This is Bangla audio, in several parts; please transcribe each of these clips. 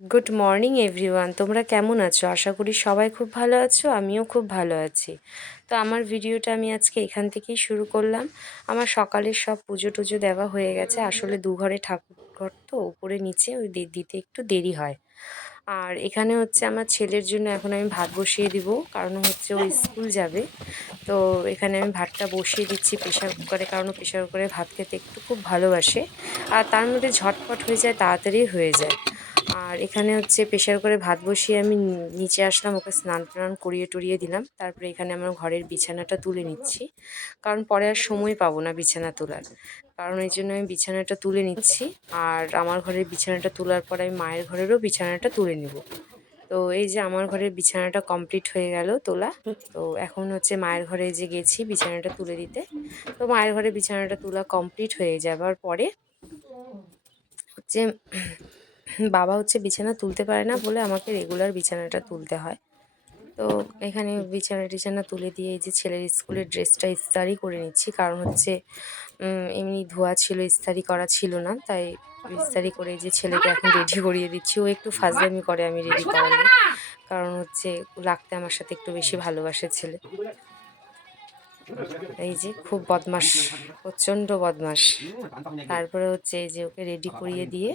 গুড মর্নিং এভরিওয়ান, তোমরা কেমন আছো? আশা করি সবাই খুব ভালো আছো, আমিও খুব ভালো আছি। তো আমার ভিডিওটা আমি আজকে এখান থেকেই শুরু করলাম। আমার সকালের সব পুজো টুজো দেওয়া হয়ে গেছে। আসলে দুঘরে ঠাকুর ঘর তো, উপরে নিচে ওই দিতে একটু দেরি হয়। আর এখানে হচ্ছে আমার ছেলের জন্য এখন আমি ভাত বসিয়ে দিব, কারণ হচ্ছে ও স্কুল যাবে। তো এখানে আমি ভাতটা বসিয়ে দিচ্ছি প্রেশার কুকারে, কারণ ও প্রেশার কুকারে ভাত খেতে একটু খুব ভালোবাসে। আর তার মধ্যে ঝটপট হয়ে যায়, তাড়াতাড়ি হয়ে যায়। আর এখানে হচ্ছে প্রেশার কুকারে ভাত বসিয়ে আমি নিচে আসলাম, ওকে স্নান টান করিয়ে টরিয়ে দিলাম। তারপরে এখানে আমার ঘরের বিছানাটা তুলে নিচ্ছি, কারণ পরে আর সময় পাবো না বিছানা তোলার। কারণ এই জন্য আমি বিছানাটা তুলে নিচ্ছি। আর আমার ঘরের বিছানাটা তোলার পর আমি মায়ের ঘরেরও বিছানাটা তুলে নিব। তো এই যে আমার ঘরের বিছানাটা কমপ্লিট হয়ে গেল তোলা। তো এখন হচ্ছে মায়ের ঘরে যে গেছি বিছানাটা তুলে দিতে। তো মায়ের ঘরে বিছানাটা তোলা কমপ্লিট হয়ে যাবার পরে হচ্ছে বাবা হচ্ছে বিছানা তুলতে পারে না বলে আমাকে রেগুলার বিছানাটা তুলতে হয়। তো এখানে বিছানা টিছানা তুলে দিয়ে এই যে ছেলের স্কুলের ড্রেসটা ইস্ত্রি করে নিচ্ছি, কারণ হচ্ছে এমনি ধোয়া ছিল, ইস্ত্রি করা ছিল না, তাই ইস্ত্রি করে যে ছেলেকে এখন রেডি করিয়ে দিচ্ছি। ও একটু ফাজলামি করে আমি রেডি করালে, কারণ হচ্ছে লাগতে আমার সাথে একটু বেশি ভালোবাসে ছেলে। এই যে খুব বদমাস, প্রচণ্ড বদমাস। তারপরে হচ্ছে এই যে ওকে রেডি করিয়ে দিয়ে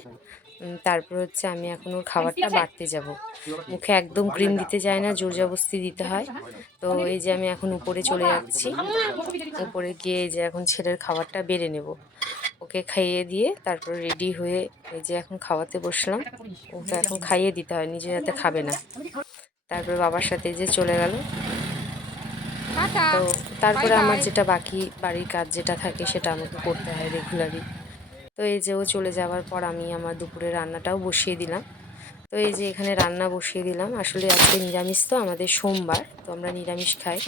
তারপর হচ্ছে আমি এখন ওর খাবারটা বাড়তে যাব। মুখে একদম ক্রিম দিতে চায় না, জোর জবরদস্তি দিতে হয়। তো এই যে আমি এখন উপরে চলে যাচ্ছি, উপরে গিয়ে এই যে এখন ছেলের খাবারটা বেড়ে নেব। ওকে খাইয়ে দিয়ে তারপর রেডি হয়ে এই যে এখন খাওয়াতে বসলাম। ওকে এখন খাইয়ে দিতে হয়, নিজের হাতে খাবে না। তারপর বাবার সাথে যে চলে গেল। তো তারপরে আমার যেটা বাকি বাড়ির কাজ যেটা থাকে সেটা আমাকে করতে হয় রেগুলারই। তো এই যে ও চলে যাওয়ার পর আমি আমার দুপুরে রান্নাটাও বসিয়ে দিলাম। তো এই যে এখানে রান্না বসিয়ে দিলাম। আসলে আজকে নিরামিষ, তো আমাদের সোমবার, তো আমরা নিরামিষ খাই।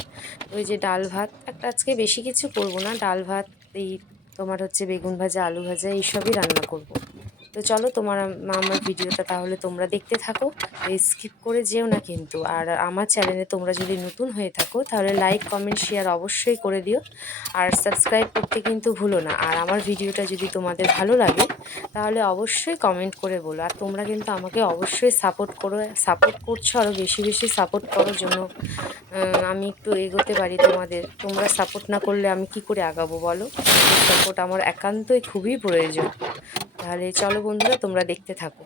তো এই যে ডাল ভাত একটা, আজকে বেশি কিছু করব না, ডাল ভাত, এই তোমার হচ্ছে বেগুন ভাজা, আলু ভাজা, এইসবই রান্না করব। তো চলো আমার ভিডিওটা তাহলে তোমরা দেখতে থাকো, স্কিপ করে যেও না কিন্তু। আর আমার চ্যানেলে তোমরা যদি নতুন হয়ে থাকো তাহলে লাইক কমেন্ট শেয়ার অবশ্যই করে দিও, আর সাবস্ক্রাইব করতে কিন্তু ভুলো না। আর আমার ভিডিওটা যদি তোমাদের ভালো লাগে তাহলে অবশ্যই কমেন্ট করে বলো। আর তোমরা কিন্তু আমাকে অবশ্যই সাপোর্ট করছো, আরও বেশি বেশি সাপোর্ট করার জন্য আমি একটু এগোতে পারি। তোমরা সাপোর্ট না করলে আমি কি করে আগাবো বলো? সাপোর্ট আমার একান্তই খুবই প্রয়োজন। তাহলে চলো বন্ধুরা, তোমরা দেখতে থাকো।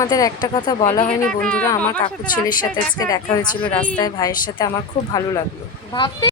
তোমাদের একটা কথা বলা এদিকে হয়নি তাকা, বন্ধুরা, আমার বাবার কাকুর সাথে ছেলের রাস্তায় সাথে আজকে দেখা, দেখা হয়েছিল হাসি। রাস্তায়, ভাইয়ের সাথে, আমার খুব ভালো লাগলো। ভাবতে